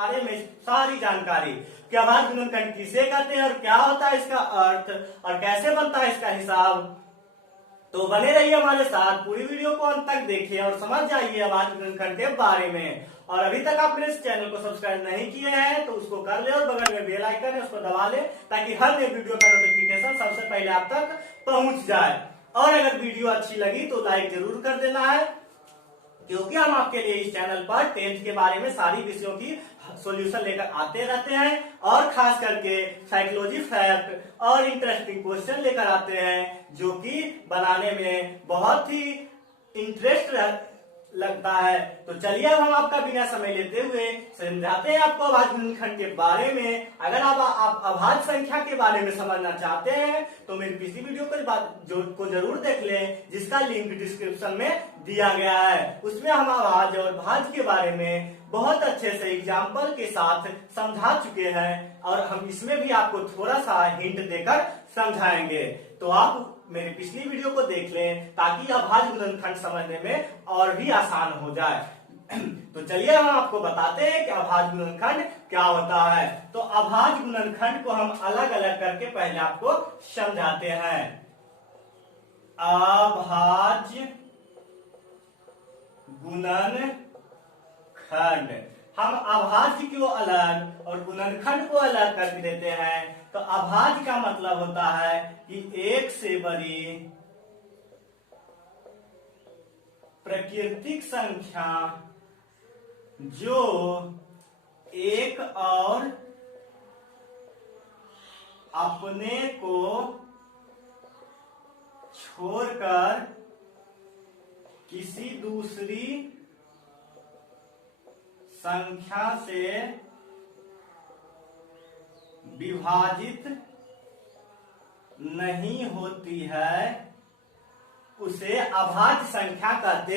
बारे में सारी जानकारी कि अभाज्य गुणनखंड किसे कहते हैं और क्या होता है इसका अर्थ और कैसे बनता है इसका हिसाब। तो बने रहिए हमारे साथ, पूरी वीडियो को अंत तक देखिए और समझ जाइए अभाज्य गुणनखंड के बारे में। और अभी तक आपने इस चैनल को सब्सक्राइब नहीं किए हैं तो उसको कर ले और बगल में बेल आइकन है उसको दबा ले ताकि हर नई वीडियो का नोटिफिकेशन सबसे पहले आप तक पहुंच जाए। और अगर वीडियो अच्छी लगी तो लाइक जरूर कर देना है, क्योंकि हम आपके लिए इस चैनल पर 10th के बारे में सारी विषयों की सॉल्यूशन लेकर आते रहते हैं और खास करके साइकोलॉजी फैक्ट और इंटरेस्टिंग क्वेश्चन लेकर आते हैं जो कि बनाने में बहुत ही इंटरेस्ट लगता है। तो चलिए अब हम आपका बिना समय लेते हुए समझाते हैं आपको अभाज्य गुणनखंड के बारे में। अगर आप अभाज्य संख्या के बारे में समझना चाहते हैं तो मेरी पिछली वीडियो को जरूर देख लें, जिसका लिंक डिस्क्रिप्शन में दिया गया है। उसमें हम अभाज्य और भाज्य के बारे में बहुत अच्छे से एग्जाम्पल के साथ समझा चुके हैं और हम इसमें भी आपको थोड़ा सा हिंट देकर समझाएंगे। तो आप मेरी पिछली वीडियो को देख लें ताकि अभाज्य गुणनखंड समझने में और भी आसान हो जाए। तो चलिए हम आपको बताते हैं कि अभाज्य गुणनखंड क्या होता है। तो अभाज्य गुणनखंड को हम अलग अलग करके पहले आपको समझाते हैं। अभाज्य गुणनखंड, हम अभाज्य को अलग और गुणनखंड को अलग कर देते हैं। तो अभाज्य का मतलब होता है कि एक से बड़ी प्राकृतिक संख्या जो एक और अपने को छोड़कर किसी दूसरी संख्या से विभाजित नहीं होती है उसे अभाज्य संख्या कहते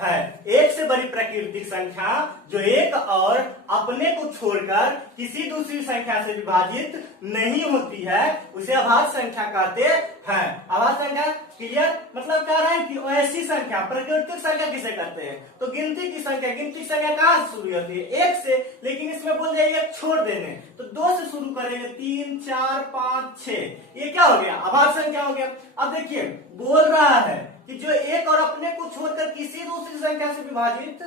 हैं। एक से बड़ी प्राकृतिक संख्या जो एक और अपने को छोड़कर किसी दूसरी संख्या से विभाजित नहीं होती है उसे अभाज्य संख्या कहते हैं। अभाज्य संख्या क्लियर मतलब क्या रहे कि ऐसी संख्या, प्राकृतिक संख्या किसे कहते हैं तो गिनती की संख्या। गिनती की संख्या कहां से शुरू होती है? एक से, लेकिन इसमें बोल जाइए एक छोड़ देने तो 2 से शुरू करेंगे, 3 4 5 6, ये क्या हो गया? अभाज्य संख्या हो गया। अब देखिए बोल रहा है कि जो एक और अपने को छोड़कर किसी दूसरी संख्या से विभाजित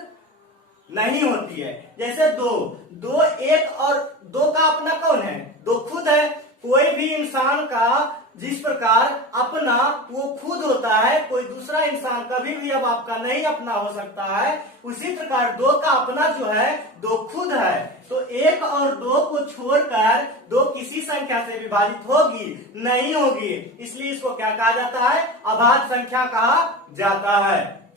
नहीं होती है। जैसे दो एक और दो का अपना कौन है? दो खुद है। कोई भी इंसान का जिस प्रकार अपना वो खुद होता है, कोई दूसरा इंसान कभी भी अब आपका नहीं अपना हो सकता है, उसी प्रकार दो का अपना जो है दो खुद है। तो एक और दो को छोड़कर दो किसी संख्या से विभाजित होगी नहीं होगी, इसलिए इसको क्या कहा जाता है? अभाज्य संख्या कहा जाता है।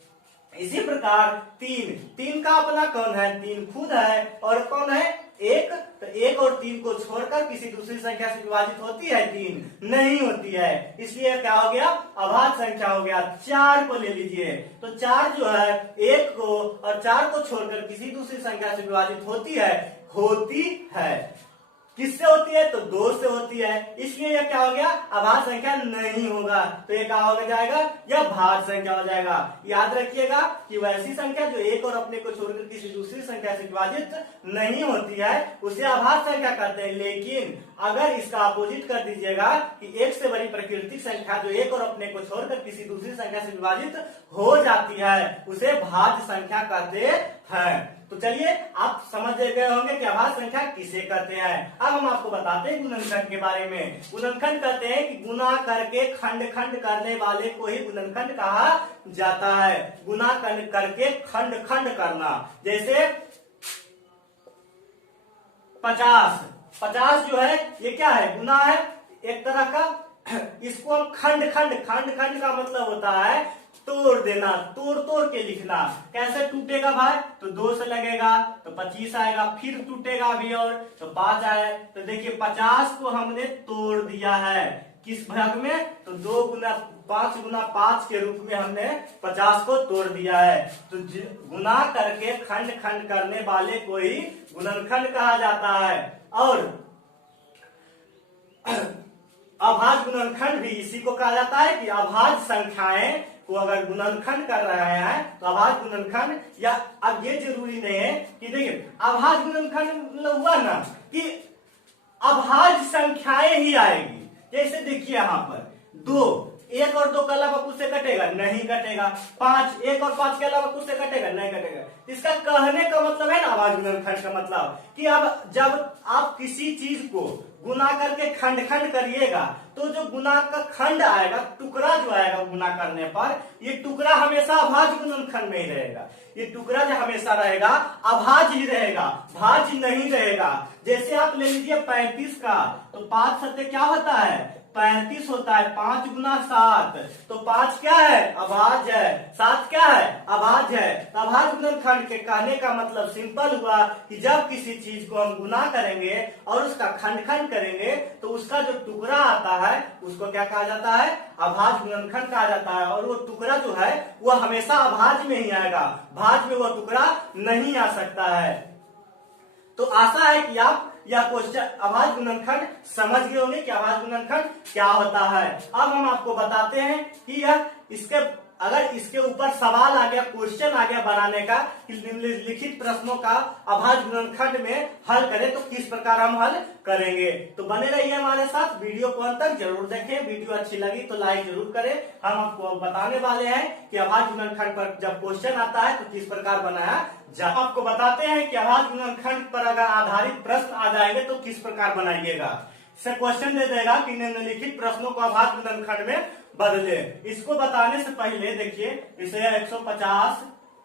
इसी प्रकार तीन का अपना कौन है? 3 खुद है और कौन है? एक। तो 1 और 3 को छोड़कर किसी दूसरी संख्या से विभाजित होती है? 3 नहीं होती है, इसलिए क्या हो गया? अभाज्य संख्या हो गया। 4 को ले लीजिए तो 4 जो है 1 को और 4 को छोड़कर किसी दूसरी संख्या से विभाजित होती है। किससे होती है? तो 2 से होती है, इसलिए यह क्या हो गया? अभाज्य संख्या नहीं होगा। तो ये क्या हो जाएगा? यह भाज्य संख्या हो जाएगा। याद रखिएगा कि वैसी संख्या जो एक और अपने को छोड़कर किसी दूसरी संख्या से विभाजित नहीं होती है उसे अभाज्य संख्या कहते हैं। लेकिन अगर इसका अपोजिट कर दीजिएगा कि एक से बड़ी प्राकृतिक संख्या जो एक और अपने को छोड़कर किसी दूसरी संख्या से विभाजित हो जाती है उसे भाज्य संख्या कहते हैं। तो चलिए आप समझ गए होंगे कि अभाज्य संख्या किसे कहते हैं। अब हम आपको बताते हैं गुणनखंड के बारे में। गुणनखंड कहते हैं कि गुना करके खंड खंड करने वाले को ही गुणनखंड कहा जाता है। गुना करके खंड खंड करना, जैसे 50 जो है ये क्या है? गुना है एक तरह का। इसको हम खंड खंड का मतलब होता है तोड़ देना, तोड़ के लिखना। कैसे टूटेगा भाई? तो 2 से लगेगा तो 25 आएगा, फिर टूटेगा भी और तो 5 आए। तो देखिए 50 को हमने तोड़ दिया है किस भाग में? तो 2 गुना 5 गुना 5 के रूप में हमने 50 को तोड़ दिया है। तो गुना करके खंड खंड करने वाले को ही गुणनखंड कहा जाता है। और अभाज्य गुणनखंड भी इसी को कहा जाता है कि अभाज्य संख्याएं को अगर गुणनखंड कर रहे हैं तो अभाज्य गुणनखंड, या अब ये जरूरी नहीं है कि देखिए अभाज्य गुणनखंड मतलब हुआ ना कि अभाज्य संख्याएं ही आएगी। जैसे देखिए यहाँ पर 2, 1 और 2 के अलावा कुछ से कटेगा नहीं कटेगा। 5, 1 और 5 के अलावा कुछ से कटेगा नहीं कटेगा। इसका कहने का मतलब है ना अभाज्य गुणनखंड का मतलब कि अब जब आप किसी चीज को गुना करके खंड खंड करिएगा तो जो गुना का खंड आएगा, टुकड़ा जो आएगा गुना करने पर, ये टुकड़ा हमेशा अभाज्य गुणनखंड में ही रहेगा। ये टुकड़ा जो हमेशा रहेगा अभाज्य ही रहेगा, भाज्य नहीं रहेगा। जैसे आप ले लीजिए 35 का, तो 5 सत्य क्या होता है 35 होता है। 5 गुना 7, तो 5 क्या है अभाज्य है, 7 क्या है अभाज्य है। तो अभाज्य गुणनखंड के कहने का मतलब सिंपल हुआ कि जब किसी चीज को हम गुना करेंगे और उसका खंड खंड करेंगे तो उसका जो टुकड़ा आता है उसको क्या कहा जाता है अभाज्य गुणनखंड कहा जाता है। और वो टुकड़ा जो है वो हमेशा अभाज्य में ही आएगा, भाज्य में वो टुकड़ा नहीं आ सकता है। तो आशा है कि आप यह क्वेश्चन अभाज्य गुणनखंड समझ गए होंगे कि अभाज्य गुणनखंड क्या होता है। अब हम आपको बताते हैं कि यह अगर इसके ऊपर सवाल आ गया, क्वेश्चन आ गया बनाने का कि निम्नलिखित प्रश्नों का अभाज्य गुणनखंड में हल करें तो किस प्रकार हम हल करेंगे। तो बने रहिए हमारे साथ, वीडियो को अंत तक जरूर देखें। वीडियो अच्छी लगी तो लाइक जरूर करें। हम आपको बताने वाले हैं कि अभाज्य गुणनखंड पर जब क्वेश्चन आता है तो किस प्रकार बनाया जाए। आपको बताते हैं कि अभाज्य गुणनखंड पर अगर आधारित प्रश्न आ जाएंगे तो किस प्रकार बनाइएगा। से क्वेश्चन दे देगा कि निम्नलिखित प्रश्नों को अभाज्य गुणनखंड में बदले। इसको बताने से पहले देखिए इसे 150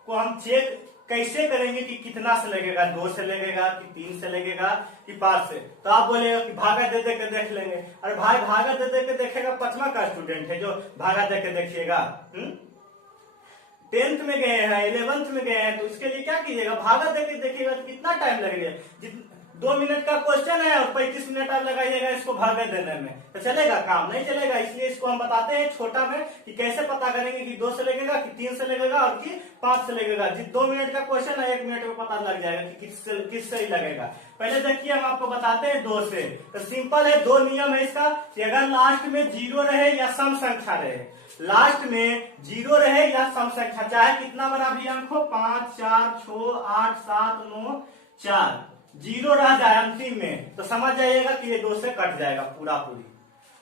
को हम चेक कैसे करेंगे कि कितना से लगेगा, 2 से लगेगा कि 3 से लगेगा कि 5 से। तो आप बोलेगा कि भागा दे के देख लेंगे। अरे भाई भागा दे के देखेगा, 5वां का स्टूडेंट है जो भागा दे के देखिएगा। 10th में गए हैं, 11th में गए हैं, तो इसके लिए क्या कीजिएगा भागा दे के देखिएगा तो कितना टाइम लगेगा। 2 मिनट का क्वेश्चन है और 35 मिनट आप लगाइएगा इसको भागा देने में, तो चलेगा काम नहीं चलेगा। इसलिए इसको हम बताते हैं छोटा में कि कैसे पता करेंगे कि 2 से लगेगा कि 3 से लगेगा और कि 5 से लगेगा। जिस 2 मिनट का क्वेश्चन है 1 मिनट में पता लग जाएगा कि किससे ही लगेगा। पहले देखिए हम आपको बताते हैं 2 से। तो सिंपल है, 2 नियम है इसका कि अगर लास्ट में 0 रहे या सम संख्या रहे, लास्ट में 0 रहे या सम संख्या, चाहे कितना बड़ा भी अंक हो, 5, 4, 6, 8, 7, 9, 4, 0 रह जाए अंतिम में तो समझ जाइएगा कि ये 2 से कट जाएगा पूरा पूरी।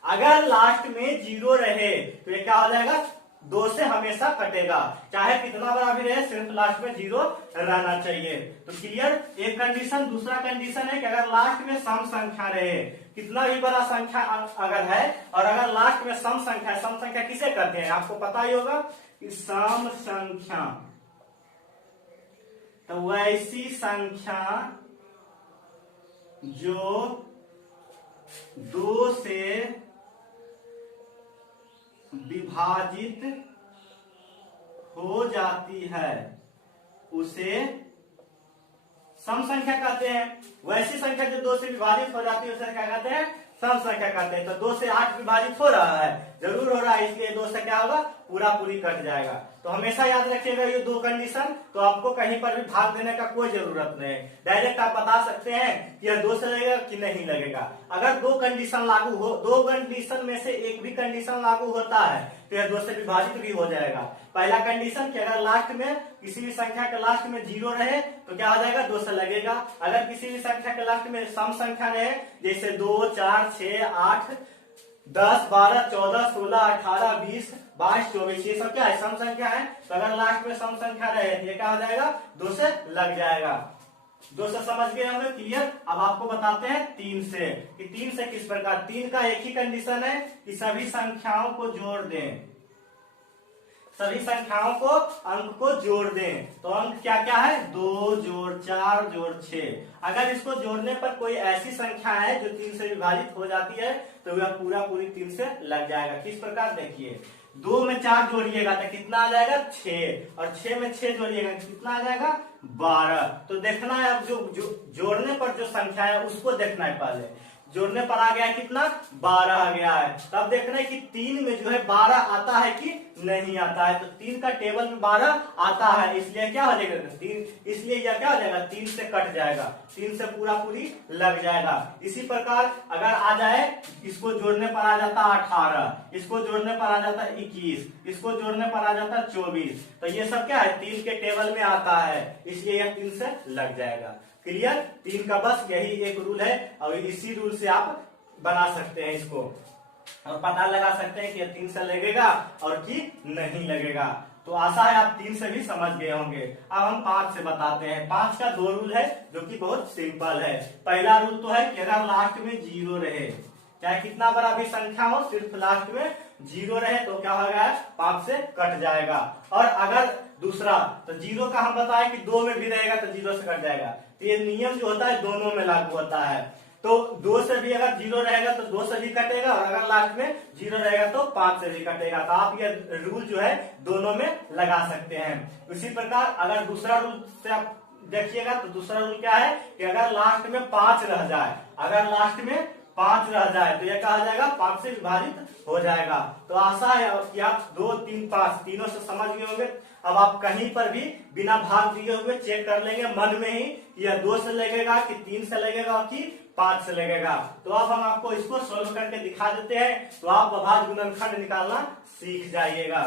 अगर लास्ट में 0 रहे तो ये क्या हो जाएगा 2 से हमेशा कटेगा, चाहे कितना बड़ा भी रहे, सिर्फ लास्ट में 0 रहना चाहिए। तो क्लियर एक कंडीशन। दूसरा कंडीशन है कि अगर लास्ट में सम संख्या रहे, कितना भी बड़ा संख्या अगर है और अगर लास्ट में सम संख्या किसे कहते हैं आपको पता ही होगा कि सम संख्या, तो वैसी संख्या जो 2 से विभाजित हो जाती है उसे सम संख्या कहते हैं। वैसी संख्या जो 2 से विभाजित हो जाती है उसे क्या कहते हैं सम संख्या कहते हैं। तो 2 से 8 विभाजित हो रहा है, जरूर हो रहा है, इसलिए 2 से क्या होगा पूरा पूरी कट जाएगा। तो हमेशा याद रखिएगा ये 2 कंडीशन। तो आपको कहीं पर भी भाग देने का कोई जरूरत नहीं, डायरेक्ट आप बता सकते हैं कि यह 2 से लगेगा कि नहीं लगेगा। अगर 2 कंडीशन लागू हो, 2 कंडीशन में से एक भी कंडीशन लागू होता है तो यह 2 से विभाजित भी हो जाएगा। पहला कंडीशन कि अगर लास्ट में किसी भी संख्या के लास्ट में 0 रहे तो क्या हो जाएगा 2 से लगेगा। अगर किसी भी संख्या के लास्ट में सम संख्या रहे, जैसे 2, 4, 6, 8, 10, 12, 14, 16, 18, 20, 22, 24, ये सब क्या है सम संख्या है। तो अगर लास्ट में सम संख्या रहे तो ये क्या हो जाएगा 2 से लग जाएगा। 2 से समझ गए हम लोग, क्लियर। अब आपको बताते हैं 3 से कि 3 से किस प्रकार। 3 का एक ही कंडीशन है कि सभी संख्याओं को जोड़ दें, सभी संख्याओं को अंक को जोड़ दें। तो अंक क्या क्या है 2 जोड़ 4 जोड़ 6। अगर इसको जोड़ने पर कोई ऐसी संख्या है जो 3 से विभाजित हो जाती है तो वह पूरा पूरी 3 से लग जाएगा। किस प्रकार देखिए, 2 में 4 जोड़िएगा तो कितना आ जाएगा 6, और 6 में 6 जोड़िएगा कितना आ जाएगा 12। तो देखना है अब जो जोड़ने पर जो संख्या है उसको देखना है पहले। जोड़ने पर आ गया है कितना 12 आ गया है। तब देखना है कि 3 में जो है 12 आता है कि नहीं आता है। तो 3 का टेबल में 12 आता है, इसलिए क्या हो जाएगा 3, इसलिए यह क्या हो जाएगा 3 से कट जाएगा, 3 से पूरा पूरी लग जाएगा। इसी प्रकार अगर आ जाए, इसको जोड़ने पर आ जाता 18, इसको जोड़ने पर आ जाता 21, इसको जोड़ने पर आ जाता 24, तो ये सब क्या है 3 के टेबल में आता है, इसलिए यह 3 से लग जाएगा। क्लियर? 3 का बस यही एक रूल है और इसी रूल से आप बना सकते हैं इसको और पता लगा सकते हैं कि ये 3 से लगेगा और कि नहीं लगेगा। तो आशा है आप 3 से भी समझ गए होंगे। अब हम 5 से बताते हैं। 5 का 2 रूल है जो कि बहुत सिंपल है। पहला रूल तो है कि अगर लास्ट में 0 रहे, चाहे कितना बड़ा भी संख्या हो, सिर्फ लास्ट में 0 रहे तो क्या होगा 5 से कट जाएगा। और अगर दूसरा तो 0 का हम बताए कि 2 में भी रहेगा तो 0 से कट जाएगा। तो ये नियम जो होता है दोनों में लागू होता है। तो 2 से भी अगर 0 रहेगा तो 2 से भी कटेगा और अगर लास्ट में 0 रहेगा तो 5 से भी कटेगा। तो आप ये रूल जो है दोनों में लगा सकते हैं। उसी प्रकार अगर दूसरा रूल से आप देखिएगा तो दूसरा रूल क्या है कि अगर लास्ट में 5 रह जाए, अगर लास्ट में 5 रह जाए तो यह क्या हो जाएगा 5 से विभाजित हो जाएगा। तो आशा है कि आप 2, 3, 5 तीनों से समझ गए होंगे। अब आप कहीं पर भी बिना भाग दिए हुए चेक कर लेंगे मन में ही, यह 2 से लगेगा कि 3 से लगेगा कि 5 से लगेगा। तो अब हम आपको इसको सोल्व करके दिखा देते हैं, तो आप अभाज्य गुणनखंड निकालना सीख जाइएगा।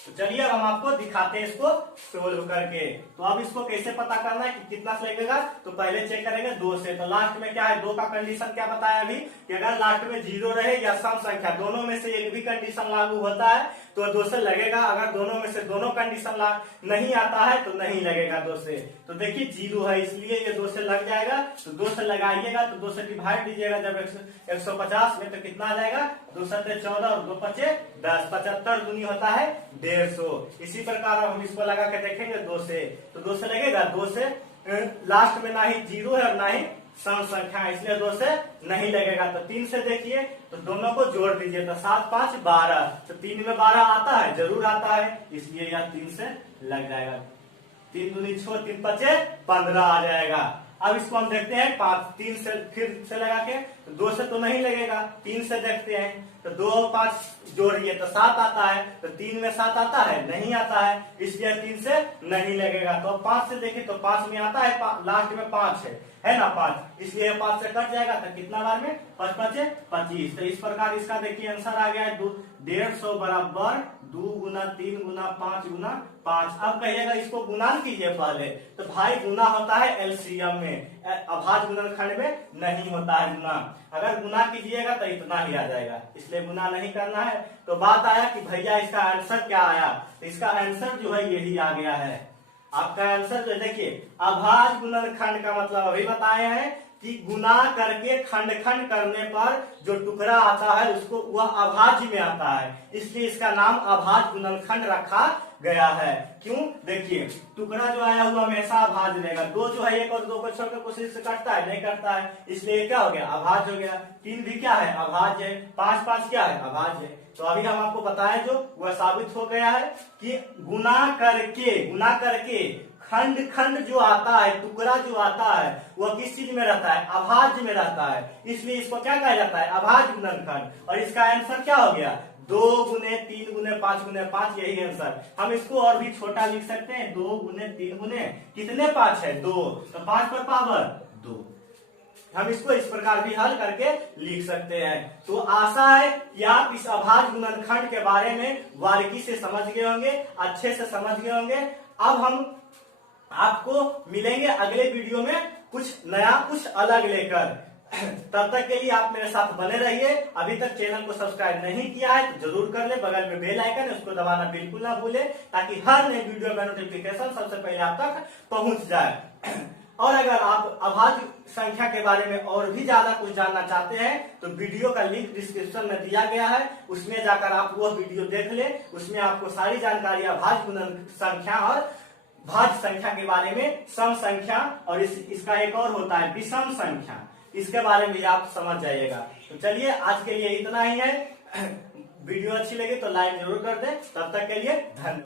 तो चलिए अब हम आपको दिखाते हैं इसको सोल्व करके। तो अब इसको कैसे पता करना है कि कितना से लगेगा, तो पहले चेक करेंगे 2 से। तो लास्ट में क्या है 2 का कंडीशन क्या बताया अभी कि अगर लास्ट में 0 रहे या सम संख्या दोनों में से एक भी कंडीशन लागू होता है तो 2 से लगेगा। अगर दोनों में से दोनों कंडीशन नहीं आता है तो नहीं लगेगा 2 से। तो देखिए 0 है इसलिए ये 2 से लग जाएगा। तो 2 से लगाइएगा तो 2 से डिवाइड दीजिएगा जब 150 में तो कितना आ जाएगा 2 7 14 और 2 5 10, 75 दूनी होता है 150। इसी प्रकार हम इसको लगा के देखेंगे 2 से। तो 2 से लगेगा, 2 से लास्ट में ना ही 0 है और ना ही सम संख्या है, इसलिए 2 से नहीं लगेगा। तो 3 से देखिए तो दोनों को जोड़ दीजिए तो 7 5 12, तो 3 में 12 आता है, जरूर आता है, इसलिए यह 3 से लग जाएगा। 3 दूनी 6, 3 5 15 आ जाएगा। अब इसको हम देखते हैं 3 से फिर से लगा के, तो 2 से तो नहीं लगेगा, 3 से देखते हैं तो 2 और 5 जोड़िए तो 7 आता है। तो 3 में 7 आता है, नहीं आता है, इसलिए 3 से नहीं लगेगा। तो 5 से देखें तो 5 में आता है, लास्ट में 5 है ना 5, इसलिए 5 से कट जाएगा। तो कितना बार में 5 5 25। तो इस प्रकार इसका देखिए आंसर आ गया है 150 बराबर 2 गुना 3 गुना 5 गुना 5। अब कहिएगा इसको गुणन कीजिए पहले, तो भाई गुना होता है एलसीएम में, अभाज्य गुणनखंड में नहीं होता है गुना। अगर गुना कीजिएगा तो इतना ही आ जाएगा, इसलिए गुना नहीं करना है। तो बात आया कि भैया इसका आंसर क्या आया, तो इसका आंसर जो है यही आ गया है। आपका आंसर जो देखिए अभाज्य गुणनखंड का मतलब अभी बताए हैं कि गुना करके खंड खंड करने पर जो टुकड़ा आता है उसको वह अभाज्य में आता है, इसलिए इसका नाम अभाज्य गुणनखंड रखा गया है। क्यों? देखिए टुकड़ा जो आया हुआ हमेशा अभाज्य रहेगा। 2 जो है 1 और 2 को छोड़कर कोशिश से कटता है, नहीं करता है, इसलिए क्या हो गया अभाज्य हो गया। 3 भी क्या है अभाज्य है, 5 5 क्या है अभाज्य है। तो अभी हम आपको बताएं जो वह साबित हो गया है कि गुना करके खंड खंड जो आता है, टुकड़ा जो आता है वह किस चीज में रहता है अभाज्य में रहता है, इसलिए इसको क्या कहा जाता है अभाज्य गुणनखंड। और इसका आंसर क्या हो गया 2 गुने 3 गुने 5 गुने 5, यही आंसर। हम इसको और भी छोटा लिख सकते हैं, 2 गुने 3 गुने कितने 5 है 2, तो 5 पर पावर 2। हम इसको इस प्रकार भी हल करके लिख सकते हैं। तो आशा है कि आप इस अभाज्य गुणनखंड के बारे में बारीकी से समझ गए होंगे, अच्छे से समझ गए होंगे। अब हम आपको मिलेंगे अगले वीडियो में कुछ नया कुछ अलग लेकर। तब तक के लिए आप मेरे साथ बने रहिए। अभी तक चैनल को सब्सक्राइब नहीं किया है तो जरूर कर ले, बगल में बेल आइकन है उसको दबाना बिल्कुल ना भूले, ताकि हर नई वीडियो का नोटिफिकेशन सबसे पहले आप तक पहुंच जाए। और अगर आप अभाज्य संख्या के बारे में और भी ज्यादा कुछ जानना चाहते हैं तो वीडियो का लिंक डिस्क्रिप्शन में दिया गया है, उसमें जाकर आप वह वीडियो देख ले। उसमें आपको सारी जानकारी अभाज्य गुणन संख्या और भाज्य संख्या के बारे में, सम संख्या और इसका एक और होता है विषम संख्या, इसके बारे में आप समझ जाइएगा। तो चलिए आज के लिए इतना ही है। वीडियो अच्छी लगी तो लाइक जरूर कर दें। तब तक के लिए धन्यवाद।